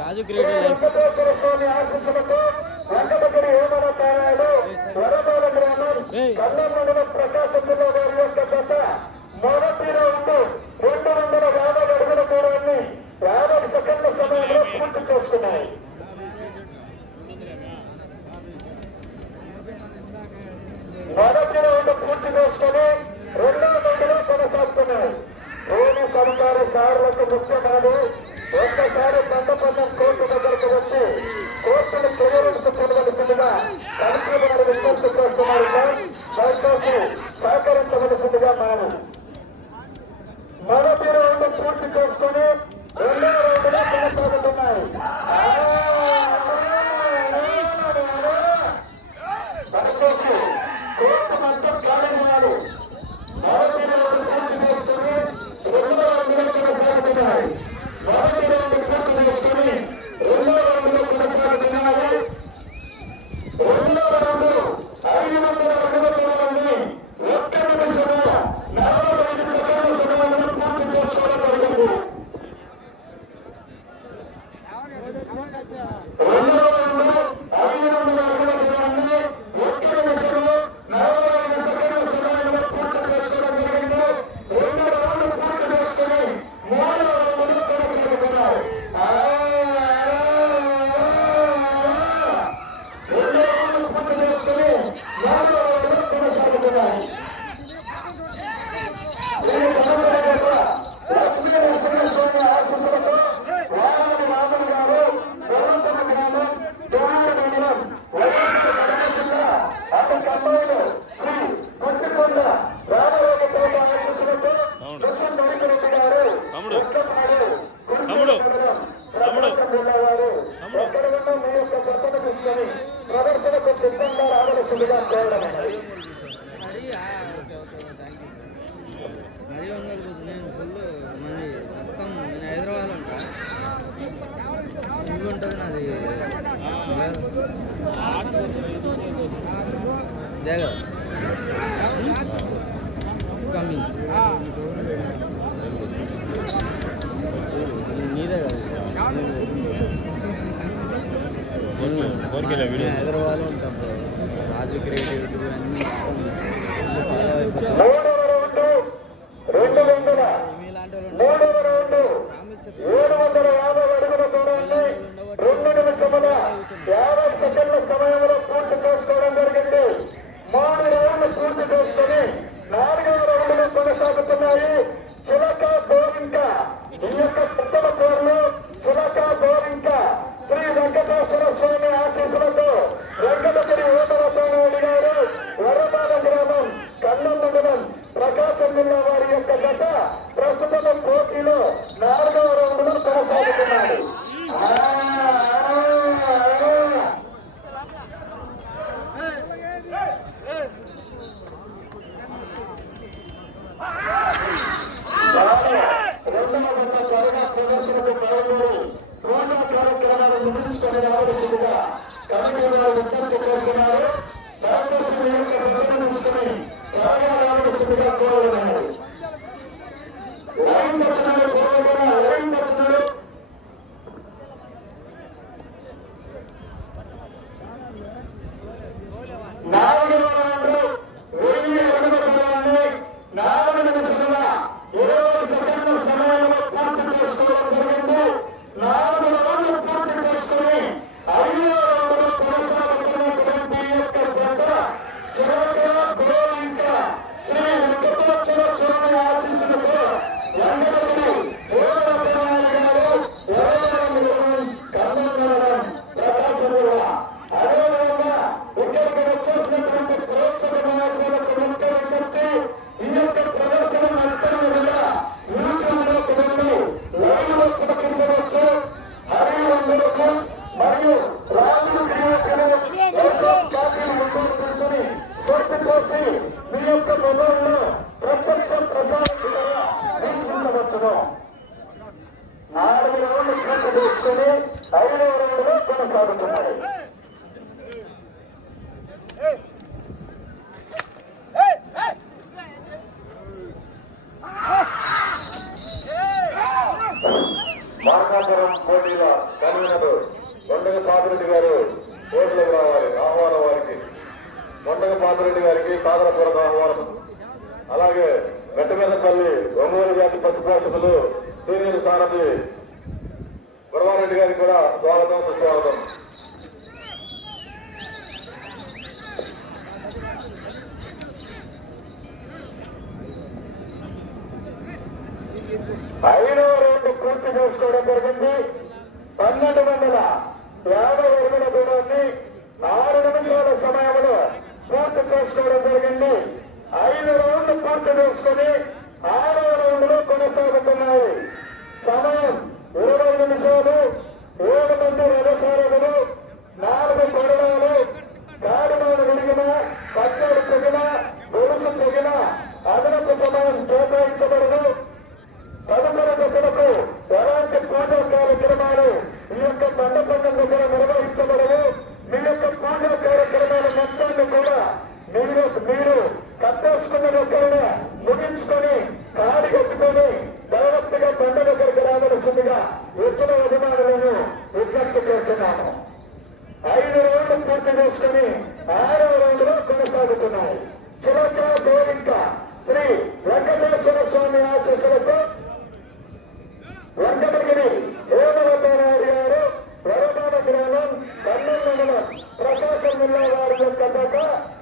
రాజు great life ప్రకాశం జిల్లా వారి యొక్క గత మొదటిలో ఉంటూ రెండు వందల యాభై అడుగుల దూరాన్ని యాభై సెకండ్ల సమయంలో పూర్తి చేసుకున్నాయి మొదటి రౌండ్ పూర్తి చేసుకొని రెండో করতে পারবে మరీ ఒంగోలు కోసం నేను ఫుల్ మనది మొత్తం హైదరాబాద్లో ఉంటా ఉంటుంది నాది జగ కమింగ్ నీదే కదా హైదరాబాద్లో ఉంటాం రాజు క్రియేటివిటీ అన్నీ మార్కాపురం పోటీల కన్వీనర్ కొండగ పాపిరెడ్డి గారు పోటీలకు రావాలి ఆహ్వానం వారికి. దొండగ పాపిరెడ్డి గారికి కాదరపురం ఆహ్వానం. అలాగే గట్టమీదపల్లి ఒంగోలు జాతి పశుపోషకులు సీనియర్ సారథి గురవారెడ్డి గారికి కూడా స్వాగతం సుస్వాగతం. చేసుకోవడం జరిగింది. పన్నెండు వందల యాభై అడుగుల దూరాన్ని ఆరు నిమిషాల సమయంలో పూర్తి చేసుకోవడం జరిగింది. ఐదు రౌండ్లు పూర్తి చేసుకుని ఆరవ రౌండ్లు కొనసాగుతున్నాయి. సమయం ఇరవై నిమిషాలు. ఏడు మంది వ్యవసాయకులు నాలుగు కొరడాలు కాడిమాలు విడిగిన పచ్చడి తెగిన గొలుసు తెగిన అదనపు సమయం కేటాయించబడదు. తదుపరి దశలకు ఎలాంటి పూజా కార్యక్రమాలు ఈ యొక్క మండపం దగ్గర నిర్వహించబడవు. మీ యొక్క పూజా కార్యక్రమాల మొత్తాన్ని కూడా మీరు మీరు కట్టేసుకున్న దగ్గరనే ముగించుకొని కాడి కట్టుకొని డైరెక్ట్గా బండ దగ్గరికి రావలసిందిగా ఎత్తుల యజమానులను విజ్ఞప్తి చేస్తున్నాము ఐదు రౌండ్లు పూర్తి చేసుకుని ఆరవ రౌండ్లో కొనసాగుతున్నాయి చిలక గోవింక శ్రీ వెంకటేశ్వర స్వామి ఆశీస్సులతో వెంకటగిరి ఏమవతారాయుడు గారు వరదాన గ్రామం కన్నూరు మండలం ప్రకాశం జిల్లా వారి యొక్క జత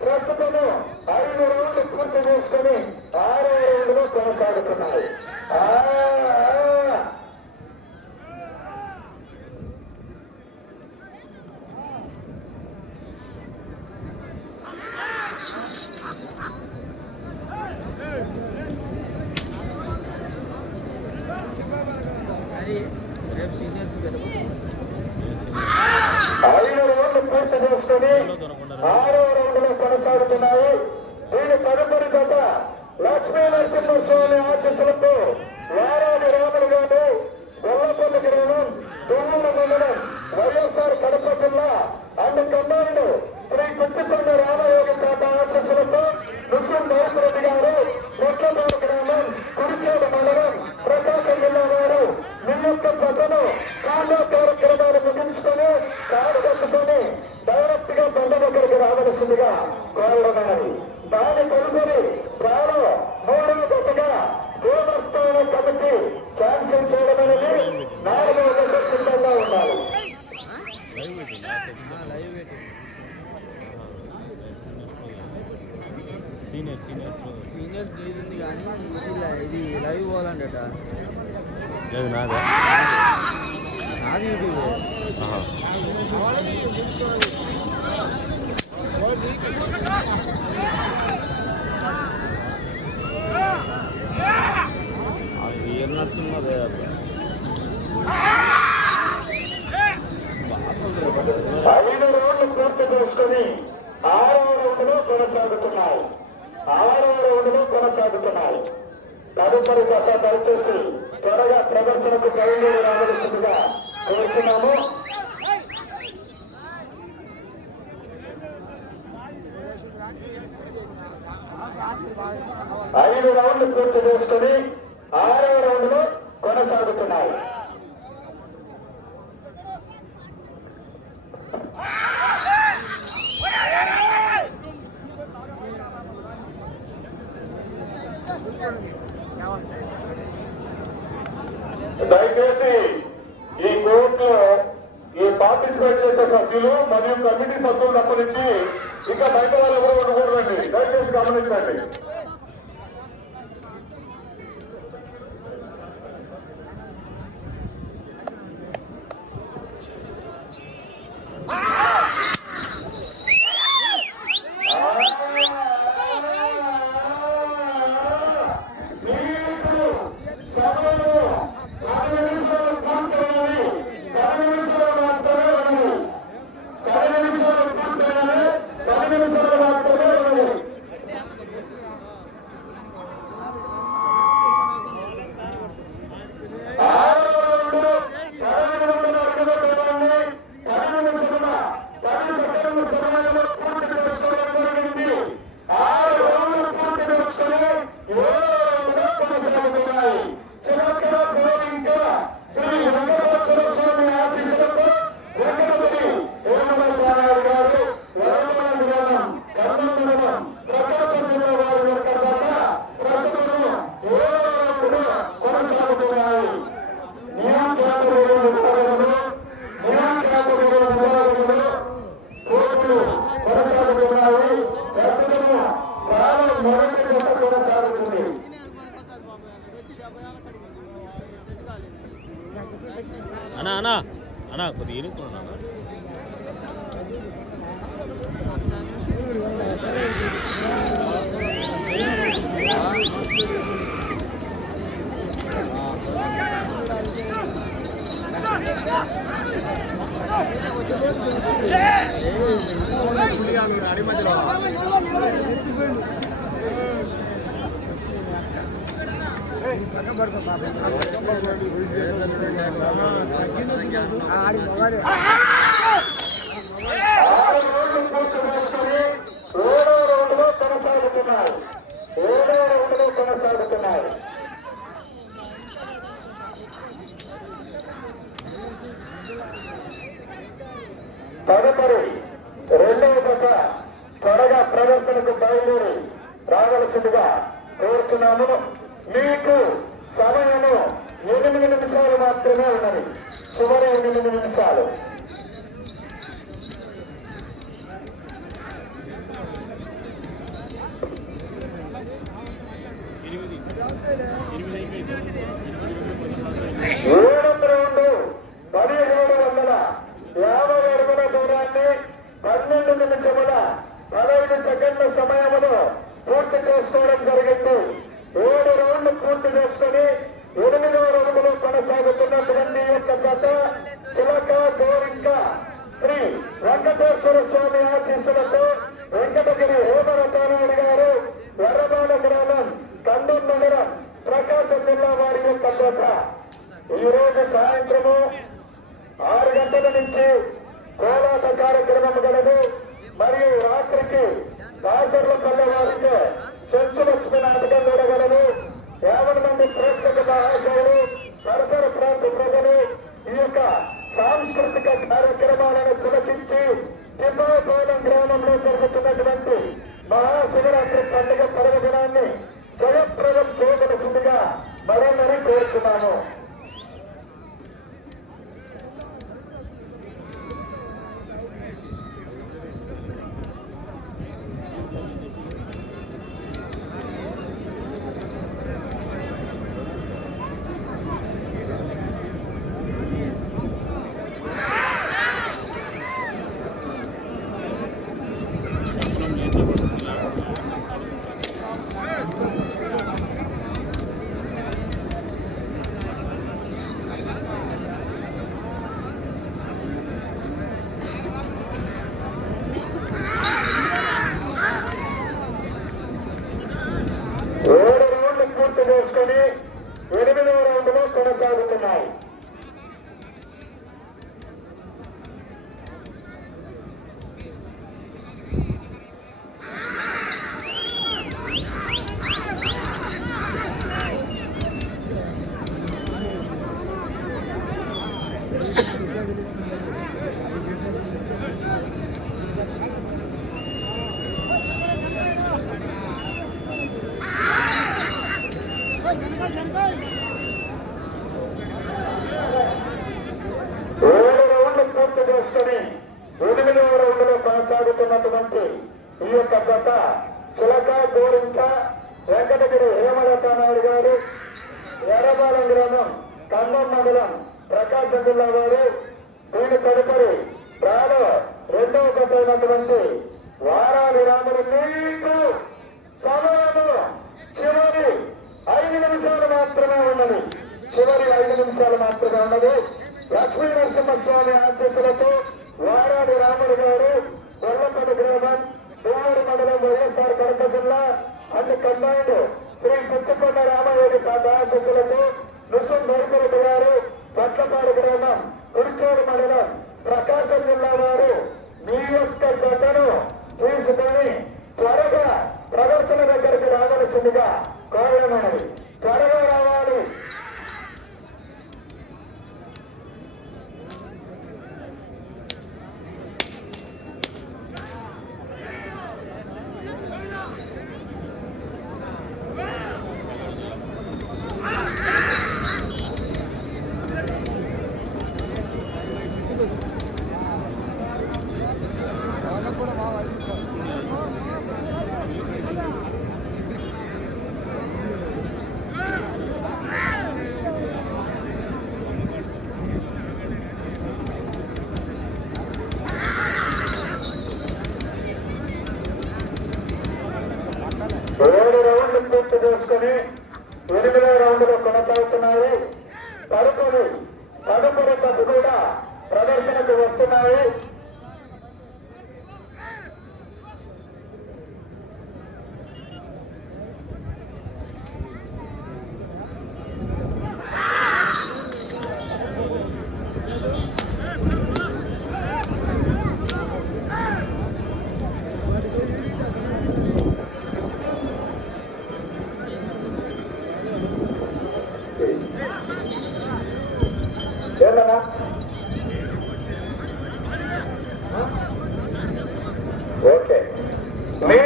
ప్రస్తుతము ఐదు రౌండ్లు పూర్తి చేసుకుని ఆరో రౌండ్ కొనసాగుతున్నాయి ఆ. అది రేపు సీనియర్స్ కదా ఐదు రౌండ్లు పూర్తి చేసుకుని ఆరో రౌండ్లో కొనసాగుతున్నాయి దీని తదుపరి జత లక్ష్మీ నరసింహస్వామి ఆశీస్సులతో వారాది రాములు గారు గొల్లపల్లి గ్రామం తుమ్మూరు మండలం వైఎస్ఆర్ కడప జిల్లా అండ్ కమాండ్ శ్రీ కుట్టికొండ రామయోగి తాత ఆశీస్సులతో ముస్లిం నరసింహరెడ్డి గారు కొట్లపాడు గ్రామం కుడిచేడు మండలం ప్రకాశం జిల్లా వారు మీ యొక్క జతను కాండా కార్యక్రమాలు ముగించుకొని కాడు కట్టుకొని డైరెక్ట్గా బండ దగ్గరికి రావలసిందిగా కోరడమైనది దాని కొనుగోలు త్వరలో మూడవ జతగా దేవస్థాన కమిటీ క్యాన్సిల్ చేయడం అనేది నాలుగవ జత సిద్ధంగా ఉండాలి లైవ్ పెట్టి లైవ్ పెట్టి సీనియర్ సీనియర్స్ సీనియర్స్ నీది ఉంది కానీ ఇది లైవ్ పోవాలంటట. లేదు నాదా. నాది యూట్యూబ్. వీర నరసింహ ఐదు రౌండ్లు పూర్తి చేసుకుని ఆరవ రౌండ్లో కొనసాగుతున్నాయి. ఆరవ రౌండ్లో కొనసాగుతున్నాయి. తదుపరి దశ దయచేసి త్వరగా ప్రదర్శనకు బయలుదేరి రావలసిందిగా కోరుతున్నాము ఐదు రౌండ్లు పూర్తి చేసుకుని ఆరో రౌండ్లు కొనసాగుతున్నాయి. దయచేసి ఈ కోర్టులో ఈ పార్టిసిపేట్ చేసే సభ్యులు మరియు కమిటీ సభ్యులు తప్పనించి ఇంకా బయట వాళ్ళు ఎవరు ఉండకూడదండి. దయచేసి గమనించండి. తదుపరి రెండవ దశ త్వరగా ప్రదర్శనకు బయలుదేరి రావలసిందిగా కోరుతున్నాము మీకు సమయము ఎనిమిది నిమిషాలు మాత్రమే ఉన్నది. చివరి ఎనిమిది నిమిషాలు ఏడు రౌండ్ పదిహేడు వందల యాభై అడుగుల దూరాన్ని పన్నెండు నిమిషముల పదహైదు సెకండ్ల సమయంలో పూర్తి చేసుకోవడం జరిగింది ఏడు రౌండ్లు పూర్తి చేసుకొని ఎనిమిదవ రౌండ్లో కొనసాగుతున్నటువంటి ఈ యొక్క జత చిలక గోరింక శ్రీ వెంకటేశ్వర స్వామి ఆశీస్సులతో వెంకటగిరి హేమరతానాయుడు గారు ఎర్రబాల గ్రామం కందం నగరం ప్రకాశం జిల్లా వారి యొక్క జత ఈ రోజు సాయంత్రము ఆరు గంటల నుంచి కోలాట కార్యక్రమం గలదు మరియు రాత్రికి దాసర్ల పల్లె వారిచే సెంచు లక్ష్మి నాటకం కూడా యాభై మంది ప్రేక్షక మహాశయులు పరిసర ప్రాంత ప్రజలు ఈ యొక్క సాంస్కృతిక కార్యక్రమాలను తిలకించి తిమ్మాపాలెం గ్రామంలో జరుగుతున్నటువంటి మహాశివరాత్రి పండుగ పర్వదినాన్ని జయప్రదం చేయవలసిందిగా మరొకరి కోరుతున్నాను ఏడు రౌండ్లు పూర్తి చేసుకొని ఎనిమిదవ రౌండ్లో కొనసాగుతున్నాయి. ఉన్నటువంటి ఈ యొక్క జత చిలక గోరింక వెంకటగిరి హేమలత నాయుడు గారు ఎర్రబాలెం గ్రామం కన్నం మండలం ప్రకాశం జిల్లా వారు దీని తదుపరి రాలో రెండవ జత అయినటువంటి వారాది రాములు మీకు సమయము చివరి ఐదు నిమిషాలు మాత్రమే ఉన్నది. చివరి ఐదు నిమిషాలు మాత్రమే ఉన్నది. లక్ష్మీ నరసింహస్వామి ఆశీస్సులతో వారాడి రాముడు గారు మండలం వైఎస్ఆర్ కడప జిల్లా అన్ని కంబైండ్ శ్రీ గుత్తికొండ రామారెడ్డి తాత ఆశీస్సులతో నుసుం నరసరెడ్డి గారు పట్లపాడు గ్రామం కుడిచోడు మండలం ప్రకాశం జిల్లా వారు మీ యొక్క జతను తీసుకొని త్వరగా ప్రదర్శన దగ్గరికి రావలసిందిగా కోరమన్నది త్వరగా రావాలి. మొదటిలో రౌండ్లో కొనసాగుతున్నాయి. పరుపులు పరుపుల కూడా ప్రదర్శనకు వస్తున్నాయి. ఎవరన్నా? ఓకే. మీ